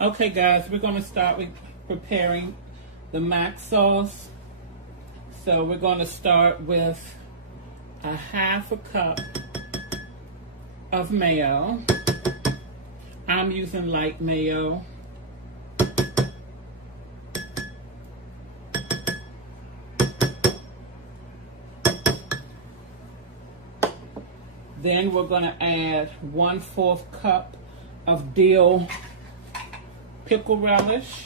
Okay guys, we're going to start with preparing the mac sauce. So we're going to start with a half a cup of mayo. I'm using light mayo. Then we're going to add 1/4 cup of dill pickle relish.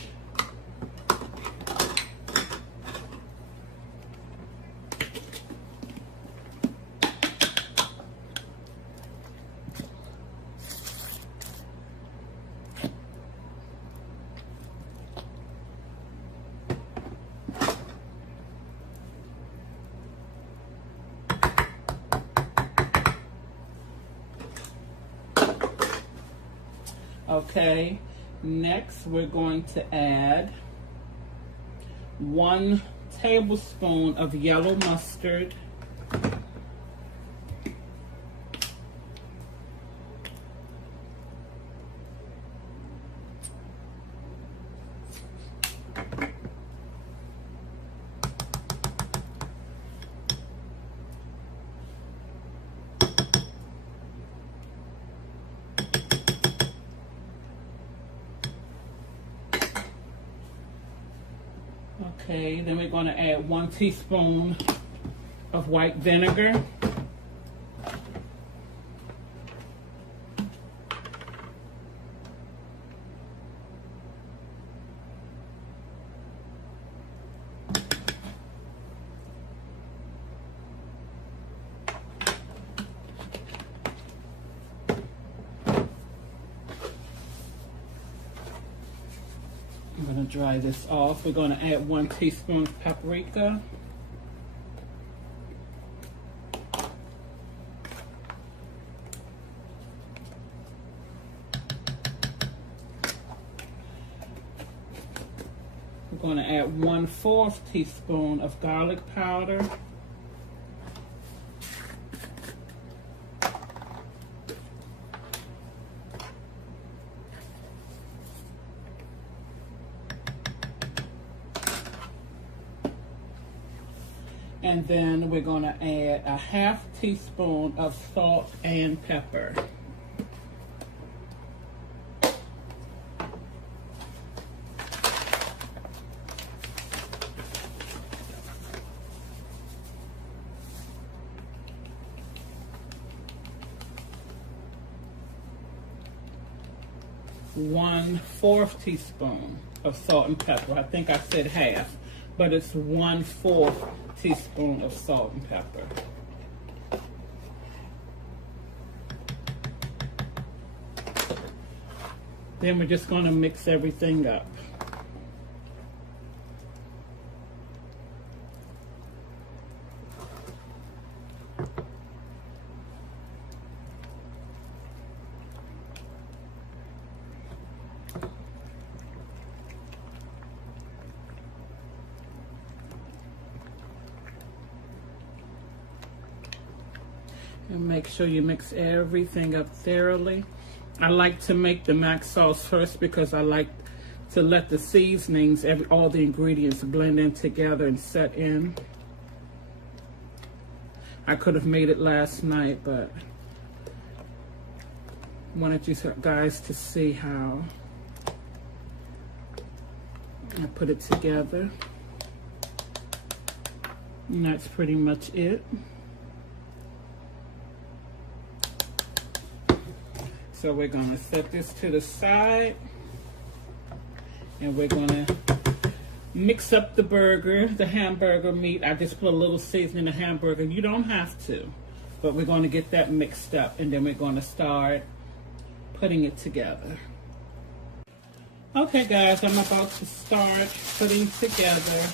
Okay, next we're going to add 1 tablespoon of yellow mustard, okay, then we're going to add 1 teaspoon of white vinegar, I'm going to dry this off. We're going to add 1 teaspoon of paprika. We're going to add 1/4 teaspoon of garlic powder. And then we're going to add a 1/2 teaspoon of salt and pepper. One-fourth teaspoon of salt and pepper. I think I said half, but it's 1/4 teaspoon of salt and pepper. Then we're just going to mix everything up. And make sure you mix everything up thoroughly. I like to make the mac sauce first because I like to let the seasonings, all the ingredients blend in together and set in. I could have made it last night, but wanted you guys to see how I put it together. And that's pretty much it. So we're going to set this to the side, and we're going to mix up the burger, the hamburger meat. I just put a little seasoning in the hamburger. You don't have to, but we're going to get that mixed up, and then we're going to start putting it together. Okay guys, I'm about to start putting together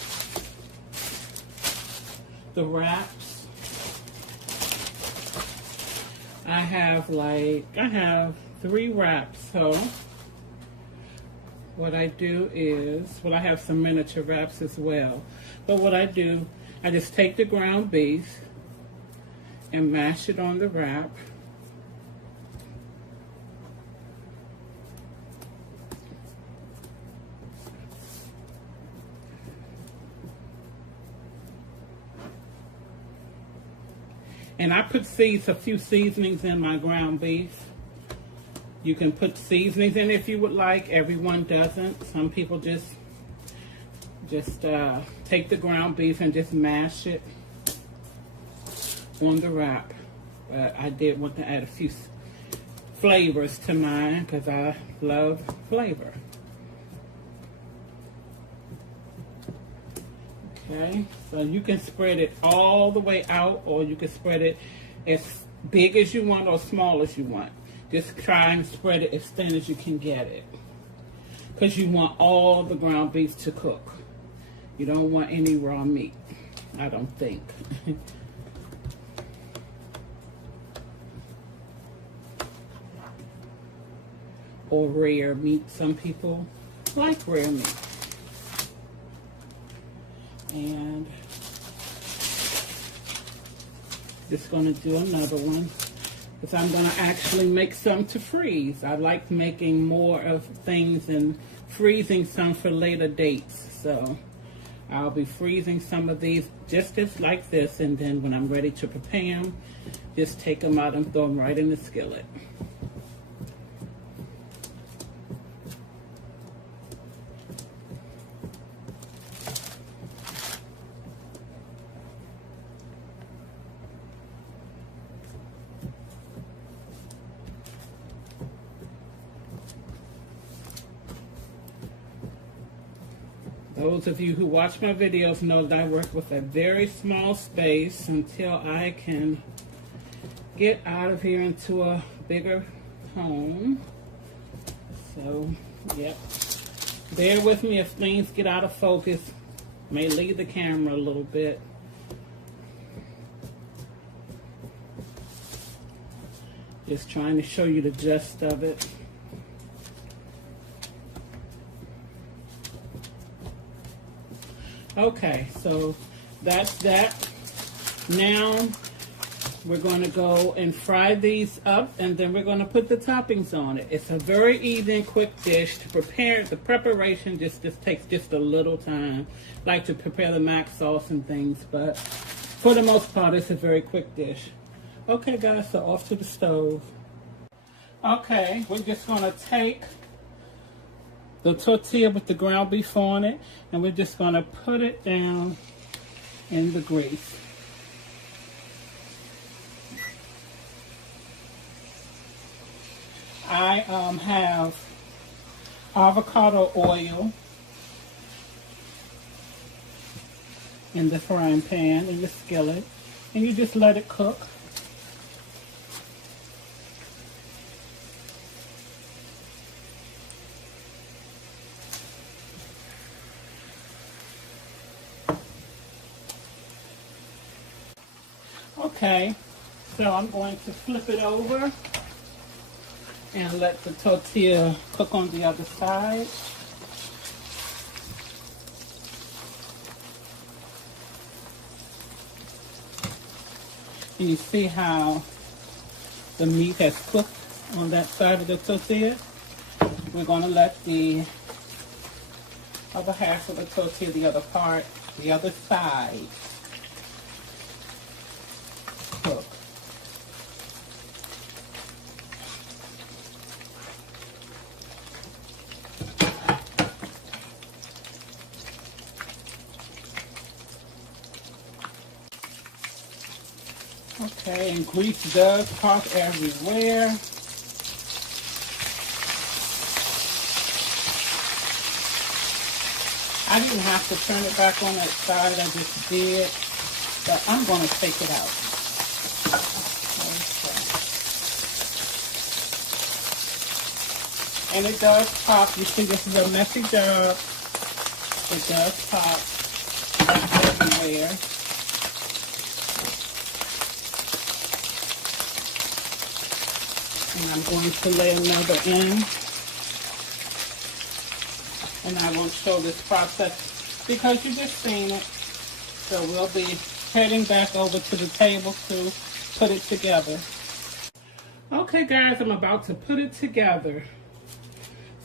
the wraps. I have 3 wraps, so what I do is, well, I have some miniature wraps as well, but what I do, I just take the ground beef and mash it on the wrap. And I put a few seasonings in my ground beef. You can put seasonings in if you would like. Everyone doesn't. Some people just take the ground beef and just mash it on the wrap. But I did want to add a few flavors to mine because I love flavor. Okay, so you can spread it all the way out, or you can spread it as big as you want or small as you want. Just try and spread it as thin as you can get it, because you want all the ground beef to cook. You don't want any raw meat, I don't think. Or rare meat. Some people like rare meat. And just going to do another one, because I'm going to actually make some to freeze. I like making more of things and freezing some for later dates. So I'll be freezing some of these just like this, and then when I'm ready to prepare them, just take them out and throw them right in the skillet. Those of you who watch my videos know that I work with a very small space until I can get out of here into a bigger home. So, yep. Bear with me if things get out of focus. May leave the camera a little bit. Just trying to show you the gist of it. Okay, so that's that. Now we're going to go and fry these up, and then we're going to put the toppings on it. It's a very easy and quick dish to prepare. The preparation just takes just a little time, like to prepare the mac sauce and things, but for the most part, it's a very quick dish. Okay, guys, so off to the stove. Okay, we're just going to take the tortilla with the ground beef on it, and we're just going to put it down in the grease. I have avocado oil in the frying pan, in the skillet, and you just let it cook. Okay, so I'm going to flip it over and let the tortilla cook on the other side. And you see how the meat has cooked on that side of the tortilla? We're going to let the other half of the tortilla, the other part, the other side, cook. Okay, and grease does pop everywhere. I didn't have to turn it back on that side, I just did, but I'm going to take it out. Okay. And it does pop. You see, this is a messy job. It does pop everywhere. And I'm going to lay another in. And I won't show this process because you just seen it. So we'll be heading back over to the table to put it together. Okay guys, I'm about to put it together.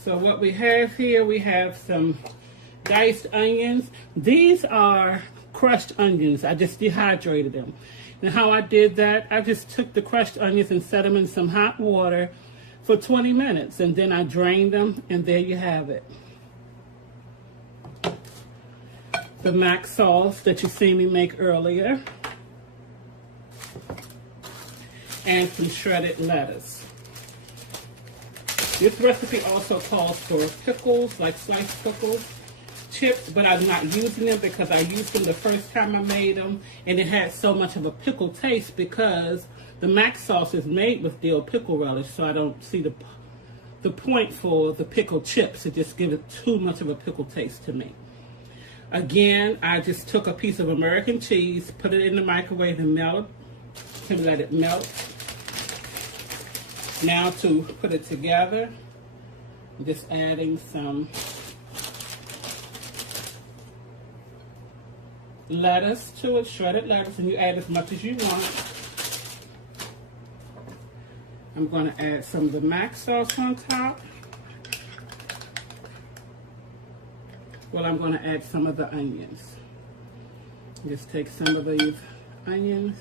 So what we have here, we have some diced onions. These are crushed onions. I just dehydrated them. And how I did that, I just took the crushed onions and set them in some hot water for 20 minutes. And then I drained them, and there you have it. The mac sauce that you see me make earlier. And some shredded lettuce. This recipe also calls for pickles, like sliced pickles, chips, but I'm not using them because I used them the first time I made them, and it had so much of a pickle taste because the mac sauce is made with dill pickle relish, so I don't see the point for the pickle chips. It just gives it too much of a pickle taste to me. Again, I just took a piece of American cheese, put it in the microwave and let it melt. Now to put it together, I'm just adding some lettuce to it, shredded lettuce, and you add as much as you want. I'm going to add some of the mac sauce on top. Well, I'm going to add some of the onions. Just take some of these onions.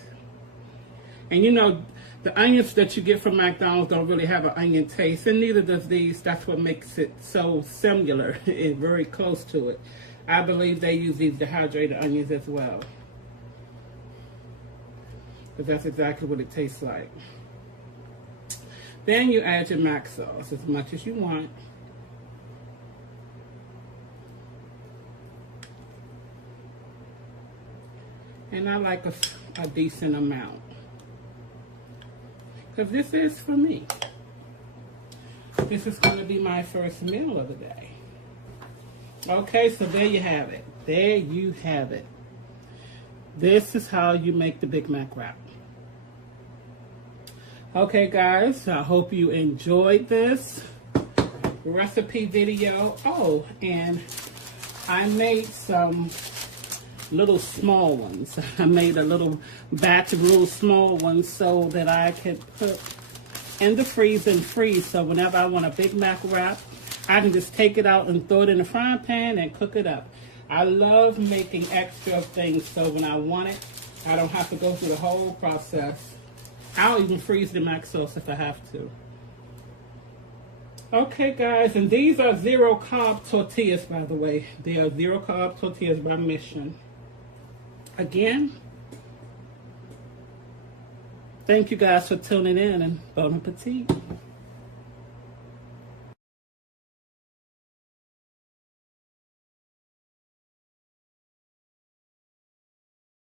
And you know, the onions that you get from McDonald's don't really have an onion taste, and neither does these. That's what makes it so similar. It's very close to it. I believe they use these dehydrated onions as well, because that's exactly what it tastes like. Then you add your mac sauce as much as you want. And I like a decent amount, because this is for me. This is going to be my first meal of the day. Okay, so there you have it. There you have it. This is how you make the Big Mac wrap. Okay, guys, I hope you enjoyed this recipe video. Oh, and I made some little small ones. I made a little batch of little small ones so that I could put in the freezer and freeze. So whenever I want a Big Mac wrap, I can just take it out and throw it in the frying pan and cook it up. I love making extra things, so when I want it, I don't have to go through the whole process. I'll even freeze the mac sauce if I have to. Okay, guys, and these are 0 carb tortillas, by the way. They are 0 carb tortillas by Mission. Again, thank you guys for tuning in, and bon appetit.